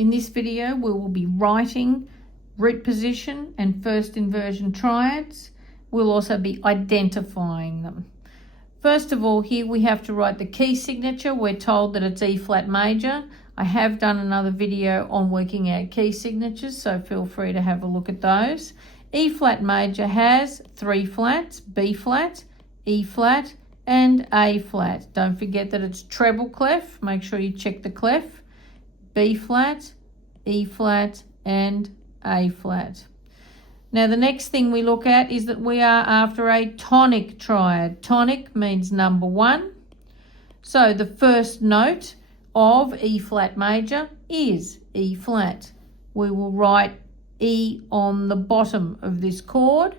In this video, we will be writing root position and first inversion triads. We'll also be identifying them. First of all, here we have to write the key signature. We're told that it's E flat major. I have done another video on working out key signatures, so feel free to have a look at those. E flat major has 3 flats, B flat, E flat, and A flat. Don't forget that it's treble clef. Make sure you check the clef. B flat, E flat, and A flat. Now the next thing we look at is that we are after a tonic triad. Tonic means number 1. So the first note of E flat major is E flat. We will write E on the bottom of this chord,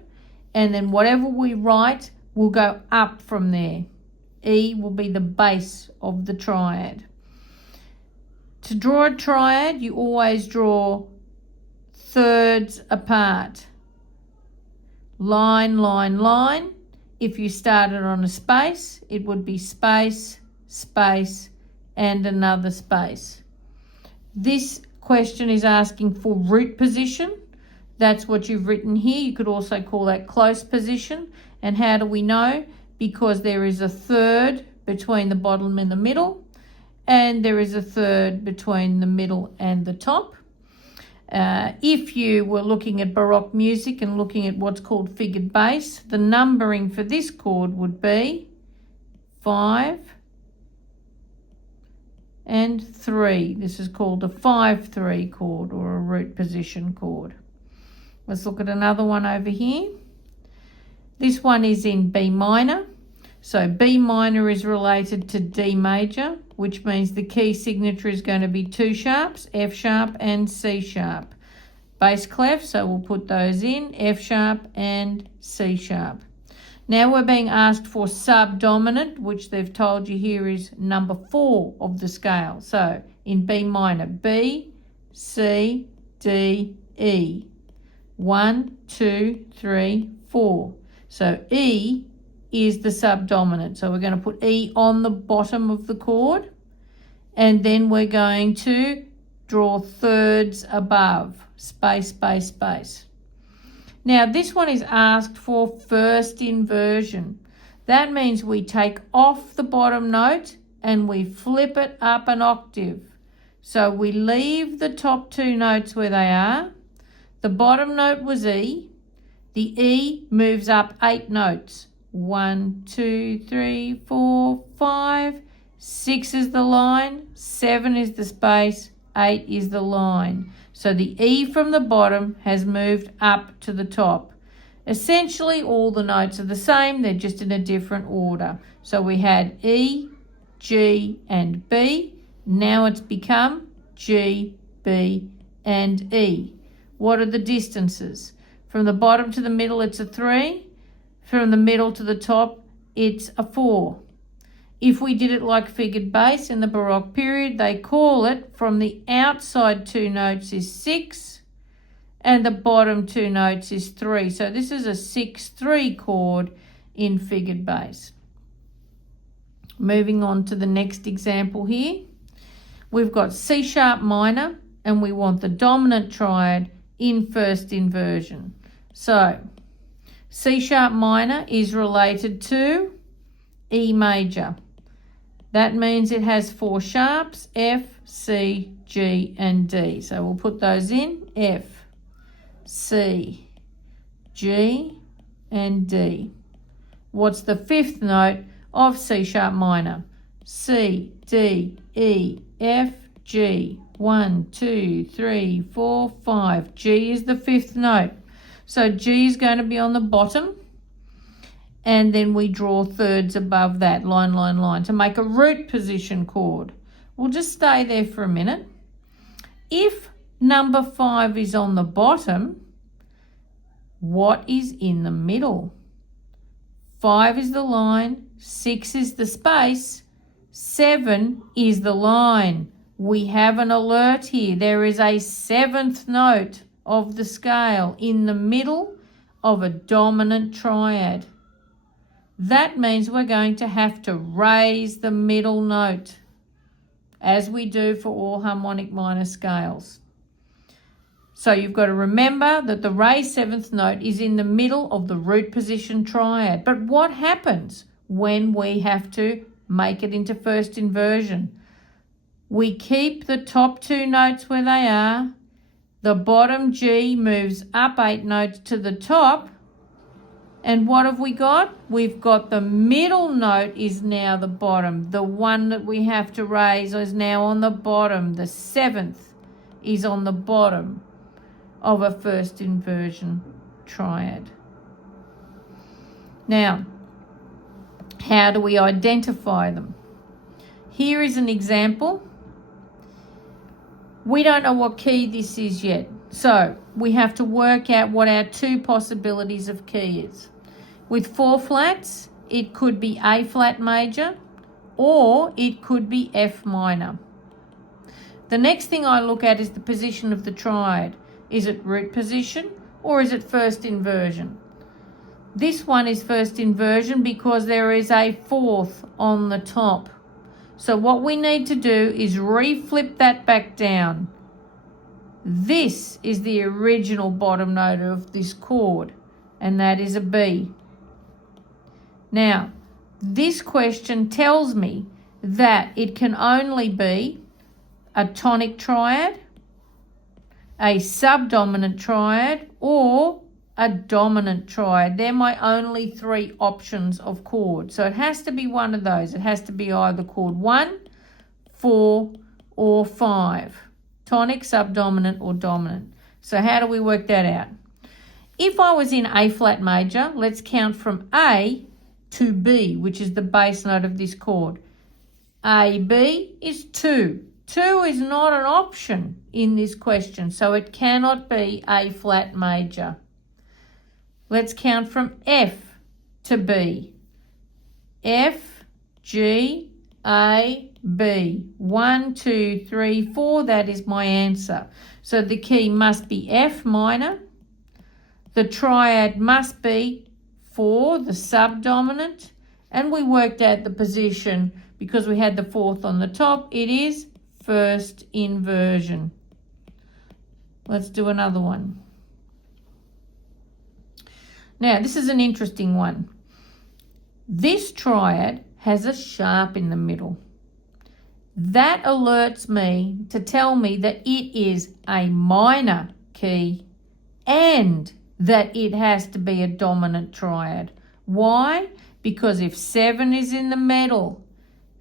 and then whatever we write will go up from there. E will be the base of the triad. To draw a triad, you always draw thirds apart. Line, line, line. If you started on a space, it would be space, space, and another space. This question is asking for root position. That's what you've written here. You could also call that close position. And how do we know? Because there is a third between the bottom and the middle, and there is a third between the middle and the top. If you were looking at Baroque music and looking at what's called figured bass, the numbering for this chord would be 5 and 3. This is called a 5-3 chord or a root position chord. Let's look at another one over here. This one is in B minor. So B minor is related to D major, which means the key signature is going to be 2 sharps, F sharp and C sharp. Bass clef, so we'll put those in, F sharp and C sharp. Now we're being asked for subdominant, which they've told you here is number 4 of the scale. So in B minor, B, C, D, E. 1, 2, 3, 4. So E is the subdominant. So we're going to put E on the bottom of the chord, and then we're going to draw thirds above, space, space, space. Now this one is asked for first inversion. That means we take off the bottom note and we flip it up an octave. So we leave the top 2 notes where they are. The bottom note was E. The E moves up 8 notes. 1, 2, 3, 4, 5. 6 is the line. 7 is the space. 8 is the line. So the E from the bottom has moved up to the top. Essentially all the notes are the same. They're just in a different order. So we had E, G, and B. Now it's become G, B, and E. What are the distances? From the bottom to the middle, it's a 3. From the middle to the top, it's a 4. If we did it like figured bass in the Baroque period, they call it from the outside 2 notes is 6 and the bottom 2 notes is 3. So this is a 6-3 chord in figured bass. Moving on to the next example here. We've got C sharp minor and we want the dominant triad in first inversion. So C sharp minor is related to E major. That means it has 4 sharps, F, C, G, and D. So we'll put those in, F, C, G, and D. What's the 5th note of C sharp minor? C, D, E, F, G. 1, 2, 3, 4, 5. G is the 5th note. So G is going to be on the bottom, and then we draw thirds above that, line, line, line, to make a root position chord. We'll just stay there for a minute. If number 5 is on the bottom, what is in the middle? 5 is the line, 6 is the space, 7 is the line. We have an alert here. There is a 7th note of the scale in the middle of a dominant triad. That means we're going to have to raise the middle note. as we do for all harmonic minor scales. So you've got to remember that the raised seventh note is in the middle of the root position triad. But what happens when we have to make it into first inversion? We keep the top two notes where they are. The bottom G moves up 8 notes to the top. And what have we got? We've got the middle note is now the bottom. The one that we have to raise is now on the bottom. The seventh is on the bottom of a first inversion triad. Now, how do we identify them? Here is an example. We don't know what key this is yet. So we have to work out what our two possibilities of key is. With 4 flats, it could be A flat major or it could be F minor. The next thing I look at is the position of the triad. Is it root position or is it first inversion? This one is first inversion because there is a 4th on the top. So what we need to do is reflip that back down. This is the original bottom note of this chord, and that is a B. Now, this question tells me that it can only be a tonic triad, a subdominant triad, or a dominant triad. They're my only 3 options of chord. So it has to be one of those. It has to be either chord 1, 4, or 5. Tonic, subdominant, or dominant. So how do we work that out? If I was in A flat major, let's count from A to B, which is the bass note of this chord. A, B is 2. 2 is not an option in this question, so it cannot be A flat major. Let's count from F to B. F, G, A, B. 1, 2, 3, 4, that is my answer. So the key must be F minor. The triad must be 4, the subdominant. And we worked out the position because we had the 4th on the top. It is first inversion. Let's do another one. Now, this is an interesting one. This triad has a sharp in the middle. That alerts me to tell me that it is a minor key and that it has to be a dominant triad. Why? Because if 7 is in the middle,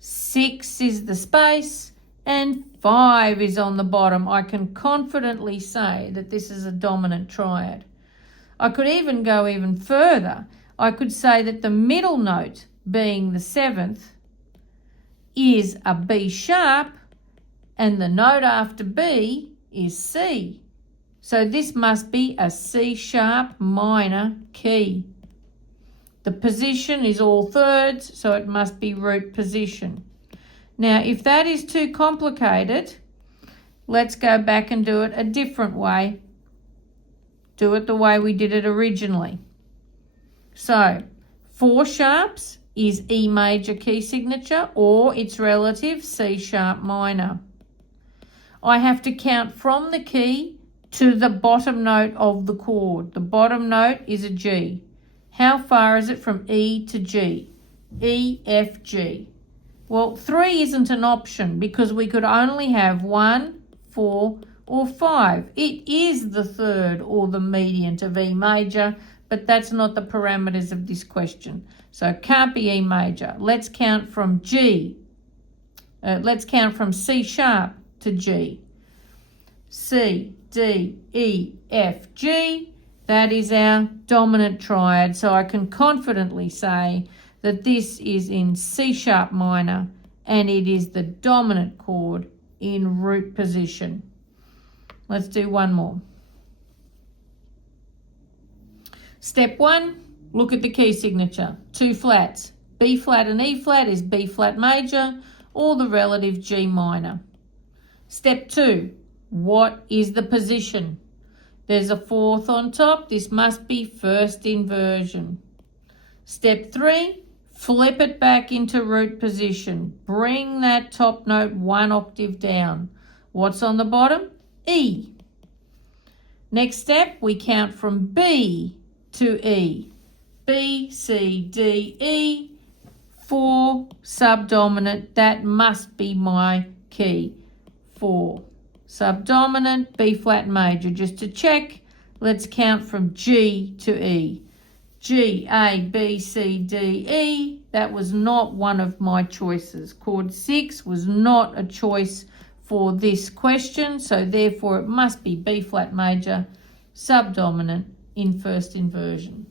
6 is the space, and 5 is on the bottom, I can confidently say that this is a dominant triad. I could even go even further. I could say that the middle note, being the 7th, is a B sharp, and the note after B is C. So this must be a C sharp minor key. The position is all thirds, so it must be root position. Now, if that is too complicated, let's go back and do it a different way. Do it the way we did it originally. So, 4 sharps is E major key signature or its relative C sharp minor. I have to count from the key to the bottom note of the chord. The bottom note is a G. How far is it from E to G? E, F, G. Well, 3 isn't an option because we could only have 1, 4, or 5. It is the third or the mediant of E major, but that's not the parameters of this question. So it can't be E major. Let's count from G. Let's count from C sharp to G. C, D, E, F, G. That is our dominant triad. So I can confidently say that this is in C sharp minor and it is the dominant chord in root position. Let's do one more. Step 1, look at the key signature. 2 flats. B flat and E flat is B flat major or the relative G minor. Step 2, what is the position? There's a 4th on top. This must be first inversion. Step 3, Flip it back into root position. Bring that top note 1 octave down. What's on the bottom? E. Next step, we count from B to E. B, C, D, E. 4 subdominant. That must be my key. 4 subdominant, B flat major. Just to check, let's count from G to E. G, A, B, C, D, E. That was not one of my choices. Chord 6 was not a choice for this question, so therefore it must be B flat major, subdominant in first inversion.